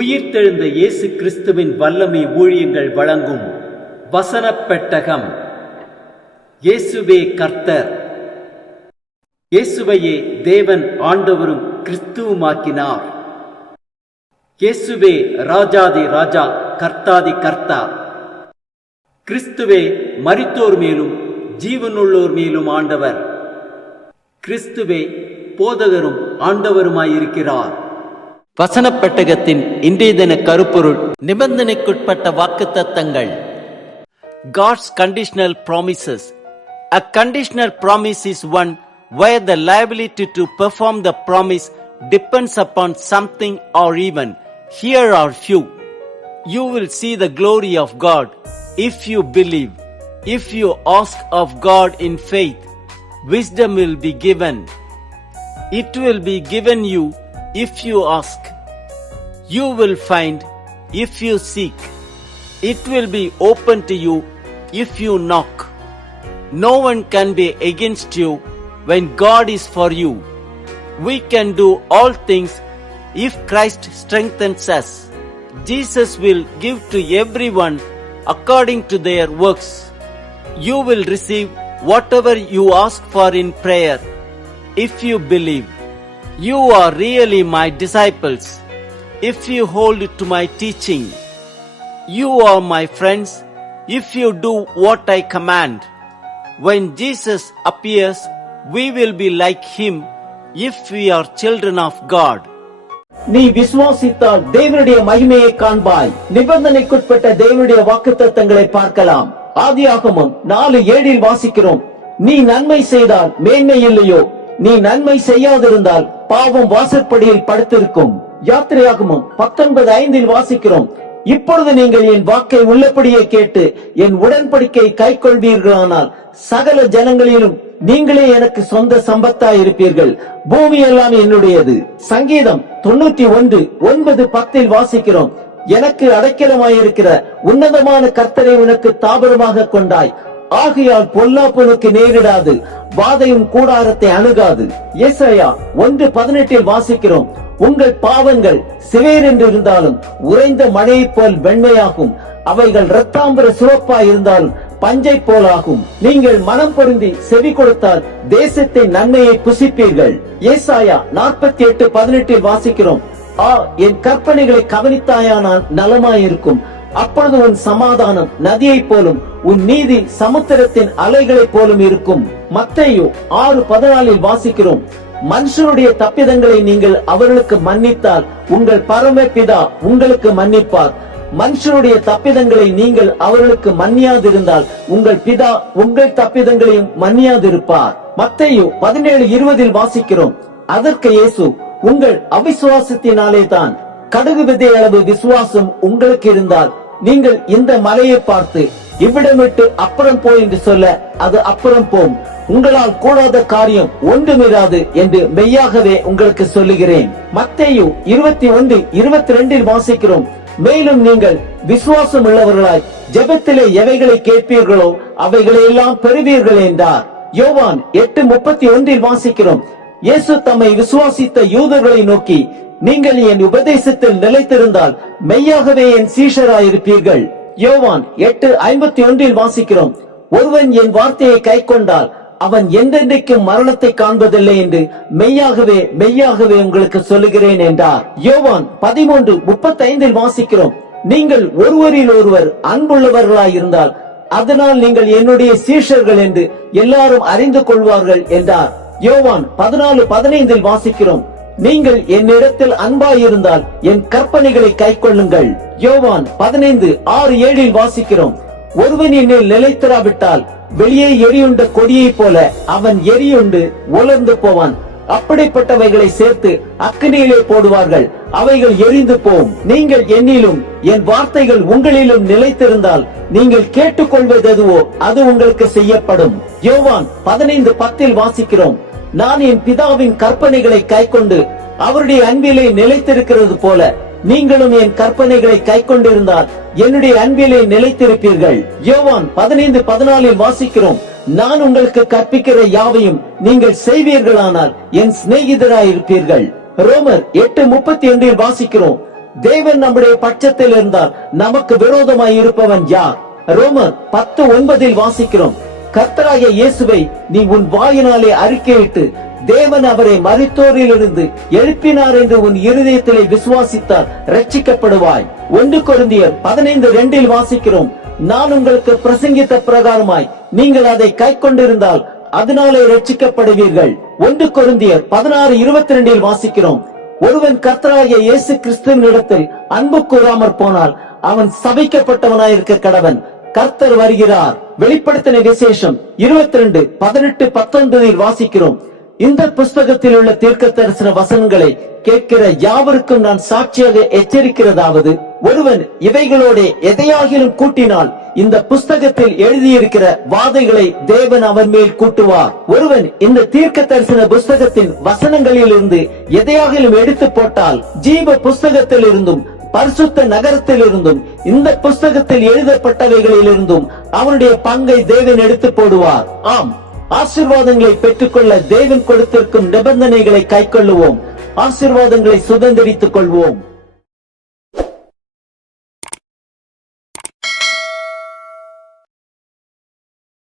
உயிர்த்தெழுந்த இயேசு கிறிஸ்துவின் வல்லமை ஊழியங்கள் வழங்கும் வசனப் பெட்டகம். இயேசுவே கர்த்தர். இயேசுவையே தேவன் ஆண்டவரும் கிறிஸ்துவுமாக்கினார். இயேசுவே ராஜாதி ராஜா, கர்த்தாதி கர்த்தா. கிறிஸ்துவே மரித்தோர் மேலும் ஜீவனுள்ளோர் மேலும் ஆண்டவர். கிறிஸ்துவே போதகரும் ஆண்டவருமாயிருக்கிறார். வசனப் பெட்டகத்தின் இன்றைய தின கருப்பொருள்: நிபந்தனைக்குட்பட்ட வாக்குத்தத்தங்கள். God's conditional promises. A conditional promise is one where the liability to perform the promise depends upon something or even. Here are few. You will see the glory of God if you believe. If you ask of God in faith, wisdom will be given. It will be given you if you ask. You will find if you seek. It will be open to you if you knock. No one can be against you when God is for you. We can do all things if Christ strengthens us. Jesus will give to everyone according to their works. You will receive whatever you ask for in prayer if you believe. You are really my disciples if you hold to my teaching. You are my friends if you do what I command. When Jesus appears, we will be like him if we are children of God. நீ விசுவாசித்தால் தேவனுடைய மகிமையை காண்பாய். நிபந்தனைக்குட்பட்ட தேவனுடைய வாக்குத்தத்தங்களை பார்க்கலாம். ஆதியாகமம் 4:7 வாசிக்கிறோம்: நீ நன்மை செய்தால் மேன்மை இல்லையோ, நீ நன்மை செய்யாதிருந்தால் பாவம் வாசற்படியில் படுத்திருக்கும். யாத்திரையாகமம் 19:5 வாசிக்கிறோம்: இப்பொழுது நீங்கள் என் வாக்கை உள்ளபடியே கேட்டு என் உடன்படிக்கை கைக்கொள்வீர்களானால் சகல ஜனங்களிலும் நீங்களே எனக்கு சொந்த சம்பத்தாய் இருப்பீர்கள். பூமி எல்லாம் என்னுடையது. சங்கீதம் 91:9-10 வாசிக்கிறோம்: எனக்கு அடைக்கலமாயிருக்கிற உன்னதமான கர்த்தரை உனக்கு தாபரமாக கொண்டாய், ஆகையால் பொல்லாப்பு உனக்கு நேரிடாது, வாதையும் கூடாரத்தை அணுகாது. ஏசாயா 1:18 வாசிக்கிறோம்: உங்கள் பாவங்கள் சிவேர் என்று இருந்தாலும் உறைந்த மழையைப் போல் வெண்மையாகும், அவைகள் இரத்தாம்பர சிவப்பாய் இருந்தாலும் பஞ்சை போலாகும். நீங்கள் மனம் பொருந்தி செவி கொடுத்தால் தேசத்தின் நன்மையை புசிப்பீர்கள். ஏசாயா 48:18 வாசிக்கிறோம்: என் கற்பனைகளை கவனித்தாயானால் நலமாயிருக்கும், அப்பொழுது உன் சமாதானம் நதியைப் போலும் உன் நீதி சமுத்திரத்தின் அலைகளைப் போலும் இருக்கும். மத்தேயு 6:14 வாசிக்கிறோம்: மனுஷனுடைய தப்பிதங்களை நீங்கள் அவர்களுக்கு மன்னித்தால் உங்கள் பரமபிதா உங்களுக்கு மன்னிப்பார். மனுஷனுடைய தப்பிதங்களை நீங்கள் அவர்களுக்கு மன்னியாதிருந்தால் உங்கள் பிதா உங்கள் தப்பிதங்களையும் மன்னியாதிருப்பார். மத்தேயு 17:20 வாசிக்கிறோம்: அதற்கு இயேசு, உங்கள் அவிசுவாசத்தினாலே தான். கடுகு விதை அளவு விசுவாசம் உங்களுக்கு இருந்தால் நீங்கள் இந்த மலையை பார்த்து இவ்விடம் விட்டு அப்புறம் போ என்று சொல்ல அது அப்புறம் போம். உங்களால் கூடாத காரியம் ஒன்றுமிராது என்று மெய்யாகவே உங்களுக்கு சொல்லுகிறேன். மத்தேயு 21:22 வாசிக்கிறோம்: மேலும் நீங்கள் விசுவாசம் உள்ளவர்களாய் ஜெபத்திலே எவைகளை கேட்பீர்களோ அவைகளை எல்லாம் பெறுவீர்கள் என்றார். யோவான் 8:31 வாசிக்கிறோம்: இயேசு தம்மை விசுவாசித்த யூதர்களை நோக்கி, நீங்கள் என் உபதேசத்தில் நிலைத்திருந்தால் மெய்யாகவே என் சீஷராயிருப்பீர்கள். யோவான் 8:51 வாசிக்கிறோம்: ஒருவன் என் வார்த்தையை கைக்கொண்டால் அவன் என்றென்றைக்கும் மரணத்தை காண்பதில்லை என்று மெய்யாகவே மெய்யாகவே உங்களுக்கு சொல்லுகிறேன் என்றார். யோவான் 13:35 வாசிக்கிறோம்: நீங்கள் ஒருவரில் ஒருவர் அன்புள்ளவர்களாயிருந்தால் அதனால் நீங்கள் என்னுடைய சீஷர்கள் என்று எல்லாரும் அறிந்து கொள்வார்கள் என்றார். யோவான் 14:15 வாசிக்கிறோம்: நீங்கள் என்னிடத்தில் அன்பாயிருந்தால் என் கற்பனைகளை கைக்கொள்ளுங்கள். யோவான் 15:6-7 வாசிக்கிறோம்: ஒருவன் என்னில் நிலைத்திராவிட்டால் வெளியே எரியுண்ட கொடியை போல அவன் எரியுண்டு உலர்ந்து போவான். அப்படிப்பட்டவைகளை சேர்த்து அக்கினியிலே போடுவார்கள், அவைகள் எரிந்து போம். நீங்கள் என்னிலும் என் வார்த்தைகள் உங்களிலும் நிலைத்திருந்தால் நீங்கள் கேட்டுக்கொள்வது எதுவோ அது உங்களுக்கு செய்யப்படும். யோவான் 15:10 வாசிக்கிறோம்: நான் என் பிதாவின் கற்பனைகளை கைக்கொண்டு அவருடைய அன்பிலே நிலைத்திருக்கிறது போல நீங்களும் என் கற்பனைகளை கைக்கொண்டிருந்தால் என்னுடைய அன்பிலே நிலைத்திருப்பீர்கள். யோவான் 15:14 வாசிக்கிறோம்: நான் உங்களுக்கு கற்பிக்கிற யாவையும் நீங்கள் செய்வீர்களானால் என் சிநேகிதராயிருப்பீர்கள். ரோமர் 8:32 வாசிக்கிறோம்: தேவன் நம்முடைய பட்சத்தில் இருந்தால் நமக்கு விரோதமாய் இருப்பவன் யார்? ரோமர் 10:9 வாசிக்கிறோம், கர்த்தராகிய இயேசுவை நீ உன் வாயினாலே அறிக்கையிட்டு தேவன் அவரை மரித்தோரிலிருந்து எழுப்பினார் என்று உன் இருதயத்திலே விசுவாசித்தால் ரட்சிக்கப்படுவாய். 1 கொரிந்தியர் 15:2 வாசிக்கிறோம், நான் உங்களுக்கு பிரசங்கித்த பிரகாரமாய் நீங்கள் அதை கைக்கொண்டிருந்தால் அதனாலே ரட்சிக்கப்படுவீர்கள். 1 கொரிந்தியர் 16:22 வாசிக்கிறோம், ஒருவன் கர்த்தராகிய இயேசு கிறிஸ்துவின் இடத்தில் அன்பு கூறாமற் போனால் அவன் சபிக்கப்பட்டவனாயிருக்க கடவன், கர்த்தர் வருகிறார். வெளிப்படுத்தின விசேஷம் 22:18-19 வாசிக்கிறோம், இந்த புஸ்தகத்தில் உள்ள தீர்க்க தரிசன வசனங்களை கேட்கிற யாவருக்கும் நான் சாட்சியாக எச்சரிக்கிறதாவது, ஒருவன் இவைகளோட எதையாகிலும் கூட்டினால் இந்த புஸ்தகத்தில் எழுதியிருக்கிற வாதைகளை தேவன் அவன் மேல் கூட்டுவார். ஒருவன் இந்த தீர்க்க தரிசன புஸ்தகத்தின் வசனங்களில் இருந்து எதையாகிலும் எடுத்து போட்டால் ஜீவ புஸ்தகத்தில் இருந்தும் பரிசுத்த நகரத்தில் இருந்தும் இந்த புஸ்தகத்தில் எழுதப்பட்டவைகளில் இருந்தும் அவனுடைய பங்கை தேவன் எடுத்து போடுவார். ஆம், ஆசீர்வாதங்களை பெற்றுக்கொள்ள தேவன் கொடுத்திருக்கும் நிபந்தனைகளை கைக்கொள்ளுவோம், ஆசீர்வாதங்களை சுதந்திரித்துக் கொள்வோம்.